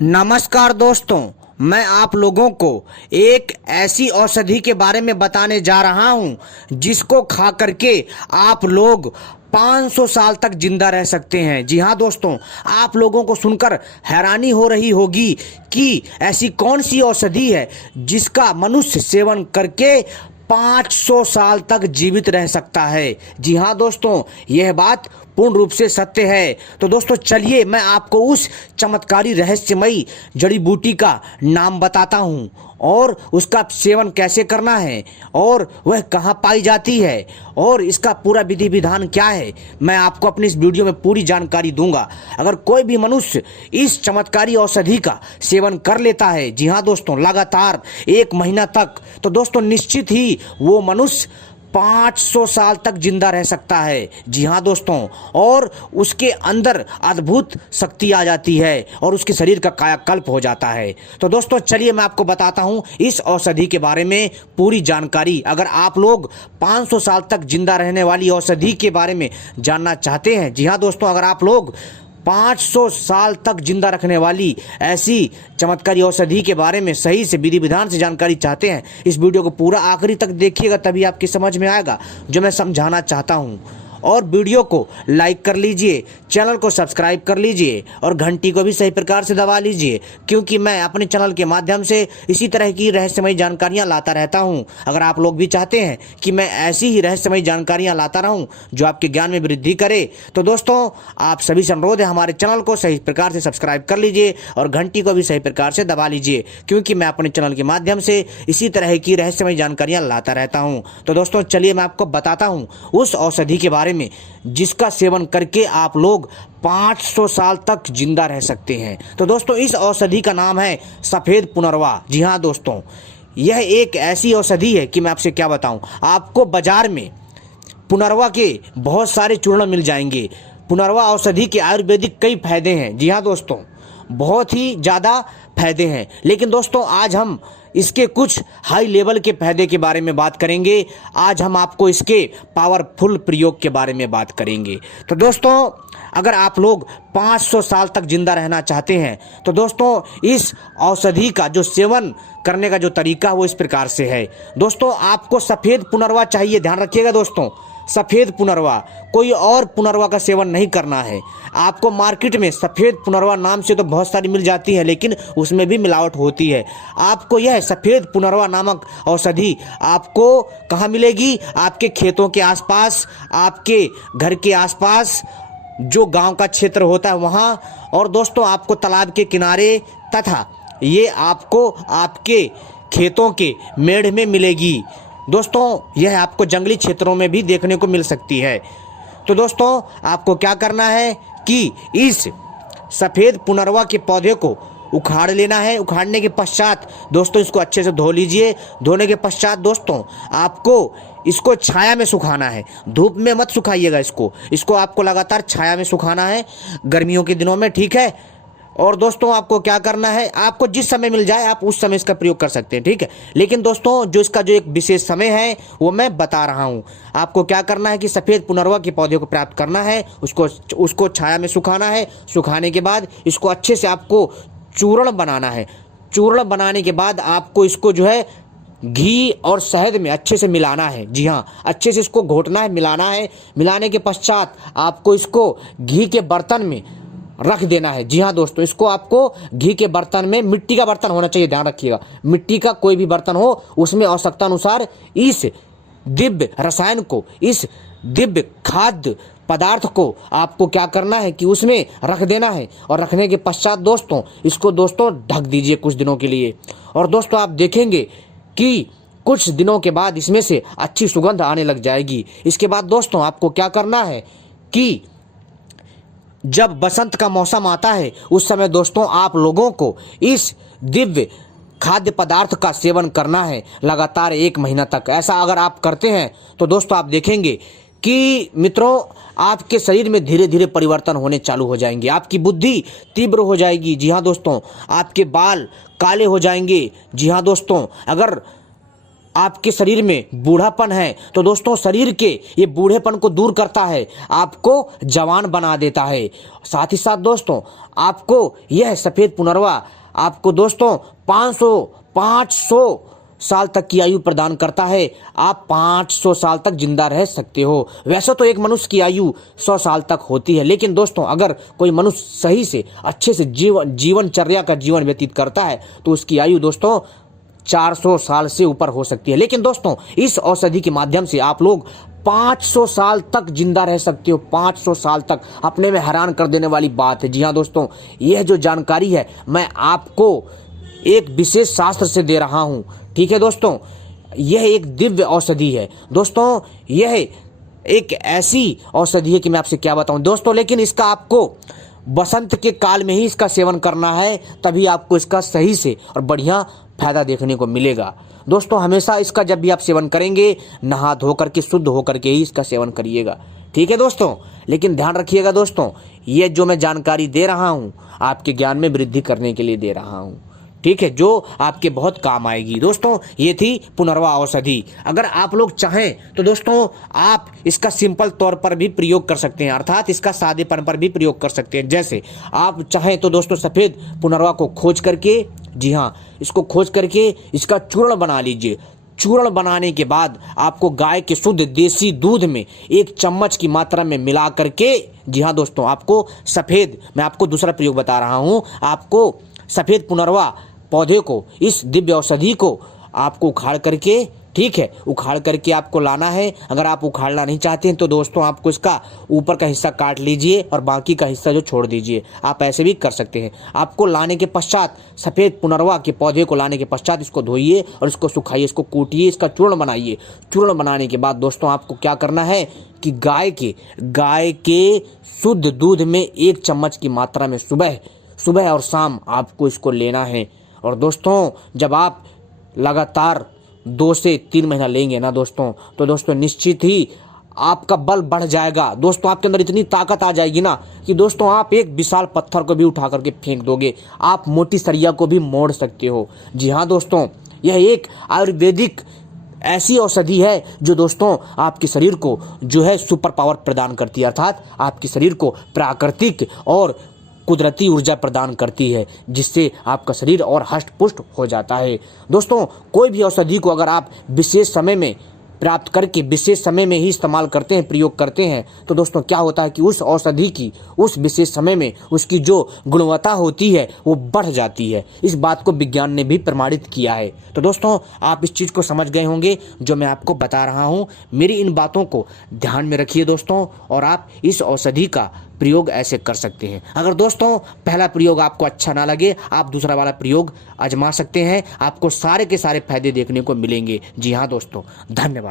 नमस्कार दोस्तों, मैं आप लोगों को एक ऐसी औषधि के बारे में बताने जा रहा हूं जिसको खा करके आप लोग 500 साल तक जिंदा रह सकते हैं। जी हाँ दोस्तों, आप लोगों को सुनकर हैरानी हो रही होगी कि ऐसी कौन सी औषधि है जिसका मनुष्य सेवन करके 500 साल तक जीवित रह सकता है। जी हाँ दोस्तों, यह बात पूर्ण रूप से सत्य है। तो दोस्तों चलिए मैं आपको उस चमत्कारी रहस्यमयी जड़ी बूटी का नाम बताता हूँ और उसका सेवन कैसे करना है और वह कहाँ पाई जाती है और इसका पूरा विधि विधान क्या है, मैं आपको अपनी इस वीडियो में पूरी जानकारी दूंगा। अगर कोई भी मनुष्य इस चमत्कारी औषधि का सेवन कर लेता है, जी हाँ दोस्तों, लगातार 1 महीना तक, तो दोस्तों निश्चित ही वो मनुष्य 500 साल तक जिंदा रह सकता है। जी हाँ दोस्तों, और उसके अंदर अद्भुत शक्ति आ जाती है और उसके शरीर का कायाकल्प हो जाता है। तो दोस्तों चलिए मैं आपको बताता हूँ इस औषधि के बारे में पूरी जानकारी। अगर आप लोग 500 साल तक जिंदा रहने वाली औषधि के बारे में जानना चाहते हैं, जी हाँ दोस्तों, अगर आप लोग 500 साल तक जिंदा रखने वाली ऐसी चमत्कारी औषधि के बारे में सही से विधि विधान से जानकारी चाहते हैं, इस वीडियो को पूरा आखिरी तक देखिएगा, तभी आपकी समझ में आएगा जो मैं समझाना चाहता हूं। और वीडियो को लाइक कर लीजिए, चैनल को सब्सक्राइब कर लीजिए और घंटी को भी सही प्रकार से दबा लीजिए, क्योंकि मैं अपने चैनल के माध्यम से इसी तरह की रहस्यमयी जानकारियां लाता रहता हूं। अगर आप लोग भी चाहते हैं कि मैं ऐसी ही रहस्यमयी जानकारियां लाता रहूं जो आपके ज्ञान में वृद्धि करे, तो दोस्तों आप सभी से अनुरोध है हमारे चैनल को सही प्रकार से सब्सक्राइब कर लीजिए और घंटी को भी सही प्रकार से दबा लीजिए, क्योंकि मैं अपने चैनल के माध्यम से इसी तरह की रहस्यमयी जानकारियां लाता रहता हूं। तो दोस्तों चलिए मैं आपको बताता हूं उस औषधि के बारे में जिसका सेवन करके आप लोग 500 साल तक जिंदा रह सकते हैं। तो दोस्तों इस औषधि का नाम है सफेद पुनर्वा। जी हाँ दोस्तों, यह एक ऐसी औषधि है कि मैं आपसे क्या बताऊं, आपको बाजार में पुनर्वा के बहुत सारे चूर्ण मिल जाएंगे। पुनर्वा औषधि के आयुर्वेदिक कई फायदे हैं। जी हाँ दोस्तों, बहुत ही ज़्यादा फायदे हैं, लेकिन दोस्तों आज हम इसके कुछ हाई लेवल के फायदे के बारे में बात करेंगे। आज हम आपको इसके पावरफुल प्रयोग के बारे में बात करेंगे। तो दोस्तों अगर आप लोग 500 साल तक जिंदा रहना चाहते हैं, तो दोस्तों इस औषधि का जो सेवन करने का जो तरीका है वो इस प्रकार से है। दोस्तों आपको सफ़ेद पुनर्वा चाहिए, ध्यान रखिएगा दोस्तों, सफ़ेद पुनर्वा, कोई और पुनर्वा का सेवन नहीं करना है। आपको मार्केट में सफ़ेद पुनर्वा नाम से तो बहुत सारी मिल जाती है, लेकिन उसमें भी मिलावट होती है। आपको यह सफ़ेद पुनर्वा नामक औषधि आपको कहाँ मिलेगी? आपके खेतों के आसपास, आपके घर के आसपास, जो गांव का क्षेत्र होता है वहाँ, और दोस्तों आपको तालाब के किनारे तथा ये आपको आपके खेतों के मेढ़ में मिलेगी। दोस्तों यह आपको जंगली क्षेत्रों में भी देखने को मिल सकती है। तो दोस्तों आपको क्या करना है कि इस सफ़ेद पुनर्वा के पौधे को उखाड़ लेना है। उखाड़ने के पश्चात दोस्तों इसको अच्छे से धो लीजिए। धोने के पश्चात दोस्तों आपको इसको छाया में सुखाना है, धूप में मत सुखाइएगा। इसको आपको लगातार छाया में सुखाना है गर्मियों के दिनों में, ठीक है। और दोस्तों आपको क्या करना है, आपको जिस समय मिल जाए आप उस समय इसका प्रयोग कर सकते हैं, ठीक है। लेकिन दोस्तों जो इसका जो एक विशेष समय है वो मैं बता रहा हूँ। आपको क्या करना है कि सफ़ेद पुनर्वा के पौधे को प्राप्त करना है, उसको छाया में सुखाना है। सुखाने के बाद इसको अच्छे से आपको चूर्ण बनाना है। चूर्ण बनाने के बाद आपको इसको जो है घी और शहद में अच्छे से मिलाना है। जी हाँ, अच्छे से इसको घोटना है, मिलाना है। मिलाने के पश्चात आपको इसको घी के बर्तन में रख देना है। जी हाँ दोस्तों, इसको आपको घी के बर्तन में, मिट्टी का बर्तन होना चाहिए, ध्यान रखिएगा, मिट्टी का कोई भी बर्तन हो, उसमें आवश्यकता अनुसार इस दिव्य रसायन को, इस दिव्य खाद्य पदार्थ को आपको क्या करना है कि उसमें रख देना है। और रखने के पश्चात दोस्तों इसको दोस्तों ढक दीजिए कुछ दिनों के लिए। और दोस्तों आप देखेंगे कि कुछ दिनों के बाद इसमें से अच्छी सुगंध आने लग जाएगी। इसके बाद दोस्तों आपको क्या करना है कि जब बसंत का मौसम आता है उस समय दोस्तों आप लोगों को इस दिव्य खाद्य पदार्थ का सेवन करना है लगातार 1 महीना तक। ऐसा अगर आप करते हैं तो दोस्तों आप देखेंगे कि मित्रों आपके शरीर में धीरे धीरे परिवर्तन होने चालू हो जाएंगे, आपकी बुद्धि तीव्र हो जाएगी। जी हाँ दोस्तों, आपके बाल काले हो जाएंगे। जी हाँ दोस्तों, अगर आपके शरीर में बूढ़ापन है तो दोस्तों शरीर के ये बूढ़ेपन को दूर करता है, आपको जवान बना देता है। साथ ही साथ दोस्तों आपको यह सफेद पुनर्वा आपको दोस्तों 500 साल तक की आयु प्रदान करता है। आप 500 साल तक जिंदा रह सकते हो। वैसे तो एक मनुष्य की आयु 100 साल तक होती है, लेकिन दोस्तों अगर कोई मनुष्य सही से अच्छे से जीवनचर्या का जीवन व्यतीत करता है तो उसकी आयु दोस्तों 400 साल से ऊपर हो सकती है। लेकिन दोस्तों इस औषधि के माध्यम से आप लोग 500 साल तक जिंदा रह सकते हो। 500 साल तक, अपने में हैरान कर देने वाली बात है। जी हाँ दोस्तों, यह जो जानकारी है मैं आपको एक विशेष शास्त्र से दे रहा हूं। ठीक है दोस्तों, यह एक दिव्य औषधि है दोस्तों। यह एक ऐसी औषधि है कि मैं आपसे क्या बताऊं दोस्तों, लेकिन इसका आपको बसंत के काल में ही इसका सेवन करना है, तभी आपको इसका सही से और बढ़िया फायदा देखने को मिलेगा। दोस्तों हमेशा इसका जब भी आप सेवन करेंगे नहा धो करके शुद्ध होकर के ही इसका सेवन करिएगा। ठीक है दोस्तों, लेकिन ध्यान रखिएगा दोस्तों, ये जो मैं जानकारी दे रहा हूं आपके ज्ञान में वृद्धि करने के लिए दे रहा हूं। ठीक है, जो आपके बहुत काम आएगी। दोस्तों ये थी पुनर्वा औषधि। अगर आप लोग चाहें तो दोस्तों आप इसका सिंपल तौर पर भी प्रयोग कर सकते हैं, अर्थात इसका सादेपन पर भी प्रयोग कर सकते हैं। जैसे आप चाहें तो दोस्तों सफेद पुनर्वा को खोज करके, जी हाँ, इसको खोज करके इसका चूर्ण बना लीजिए। चूर्ण बनाने के बाद आपको गाय के शुद्ध देसी दूध में 1 चम्मच की मात्रा में मिला करके, जी हाँ दोस्तों, आपको सफेद, मैं आपको दूसरा प्रयोग बता रहा हूं, आपको सफेद पुनर्वा पौधे को, इस दिव्य औषधि को आपको उखाड़ करके, ठीक है, उखाड़ करके आपको लाना है। अगर आप उखाड़ना नहीं चाहते हैं तो दोस्तों आपको इसका ऊपर का हिस्सा काट लीजिए और बाकी का हिस्सा जो छोड़ दीजिए। आप ऐसे भी कर सकते हैं। आपको लाने के पश्चात, सफ़ेद पुनर्वा के पौधे को लाने के पश्चात इसको धोइए और इसको सुखाइए, इसको कूटिए, इसका चूर्ण बनाइए। चूर्ण बनाने के बाद दोस्तों आपको क्या करना है कि गाय के शुद्ध दूध में 1 चम्मच की मात्रा में सुबह और शाम आपको इसको लेना है। और दोस्तों जब आप लगातार 2 से 3 महीना लेंगे ना दोस्तों, तो दोस्तों निश्चित ही आपका बल बढ़ जाएगा। दोस्तों आपके अंदर इतनी ताकत आ जाएगी ना कि दोस्तों आप एक विशाल पत्थर को भी उठा करके फेंक दोगे, आप मोटी सरिया को भी मोड़ सकते हो। जी हाँ दोस्तों, यह एक आयुर्वेदिक ऐसी औषधि है जो दोस्तों आपके शरीर को जो है सुपर पावर प्रदान करती है, अर्थात आपके शरीर को प्राकृतिक और कुदरती ऊर्जा प्रदान करती है, जिससे आपका शरीर और हष्ट पुष्ट हो जाता है। दोस्तों कोई भी औषधि को अगर आप विशेष समय में प्राप्त करके विशेष समय में ही इस्तेमाल करते हैं, प्रयोग करते हैं, तो दोस्तों क्या होता है कि उस औषधि की उस विशेष समय में उसकी जो गुणवत्ता होती है वो बढ़ जाती है। इस बात को विज्ञान ने भी प्रमाणित किया है। तो दोस्तों आप इस चीज़ को समझ गए होंगे जो मैं आपको बता रहा हूँ। मेरी इन बातों को ध्यान में रखिए दोस्तों, और आप इस औषधि का प्रयोग ऐसे कर सकते हैं। अगर दोस्तों पहला प्रयोग आपको अच्छा ना लगे, आप दूसरा वाला प्रयोग आजमा सकते हैं, आपको सारे के सारे फायदे देखने को मिलेंगे। जी हाँ दोस्तों, धन्यवाद।